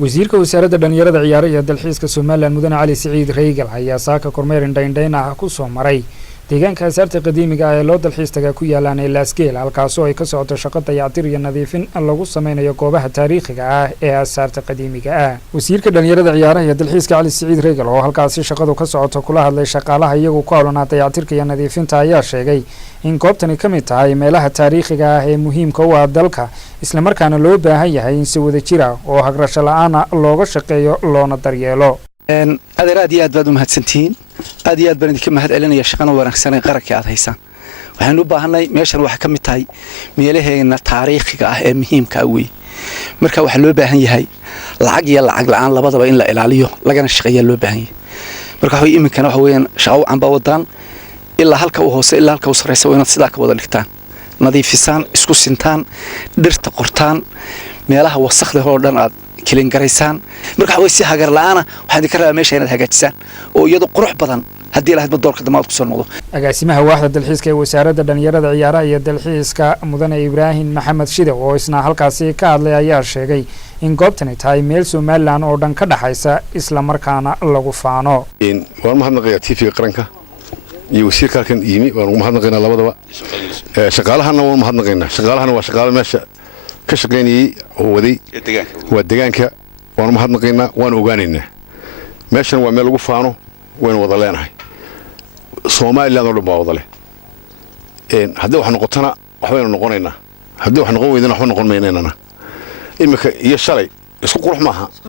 wasiirka wasaaradda dhalinyarada ciyaaraha iyo dalxiiska Soomaaliland Mudane Cali Siciid Reygal ayaa saaka kormeer indhayn ah ku soo maray deegaanka asaarta qadiimiga ah ee loo dalxiis tagaa ku yaalaan ee Laasgeel halkaas oo ay ka socoto shaqo dayactir iyo nadiifin lagu sameynayo goobaha taariikhiga ah ee asaarta qadiimiga ah. wasiirka dhalinyarada ciyaaraha iyo dalxiiska Cali Siciid Reygal oo halkaas shaqadu ka socoto kula hadlay shaqaalaha iyagu ku hawlanaa dayactirka iyo nadiifinta ayaa sheegay in goobtani ka mid tahay meelaha taariikhiga ah ee muhiimka u ah dalka isla markaana loo baahan yahay in si wada jir ah oo hagrasho la'aan looga shaqeeyo loona daryeelo. aad iyo aad baad u mahadsantihiin aad iyo aad baan idinka mahad celinaya shaqada wanaagsan ee qaranka aad haysaan. waxaan u baahanay meeshan waxa ka mid tahay meelaheena taariikhiga ah ee muhiimka ah weey. marka waxa loo baahan yahay lacag iyo lacag la'aan labadaba in la ilaaliyo lagana shaqeeyo loo baahan yahay. marka waxa iminkana waxa weeyaan shaqo aan baa wadaan ilaa halka uu hoose ilaa halka uu sareysa waa inaad sidaa ka wada dhigtaan nadiifisaan isku sintaan dhirta qortaan meelaha wasakhda oo dhan aad kilin garaysaan. marka way si hagar la'aana waxaan idin ka rabaa meesha inaad hagaajisaan oo iyadoo qurux badan haddii la hadba doorka damaad ku soo noqdo. agaasimaha waaxda dalxiiska ee wasaaradda dhalinyarada ciyaaraha iyo dalxiiska Mudane Ibrahim Maxamed Shide oo isna halkaasi ka hadlay ayaa sheegay in goobtani tahay meel Soomaaliland oo dhan ka dhaxaysa isla markaana lagu faano. waan mahadnaqayaa TV qaranka iyo wasiirka halkan yimi waan mahadnaqaynaa labadaba shaqaalahana waan mahadnaqaynaa shaqaalahana waa shaqaale meesha ka shaqeynayay oo waday waa deegaanka waan mahadnaqaynaa waan ogaanaynaa meeshan waa meel lagu faano wayna wada leenahay Soomaaliland oo dhan baa wada leh haddii wax noqotana waxbaynu noqonaynaa haddii wax noqon weydana waxba noqon maynayna imika iyo shalay isku qurux maaha.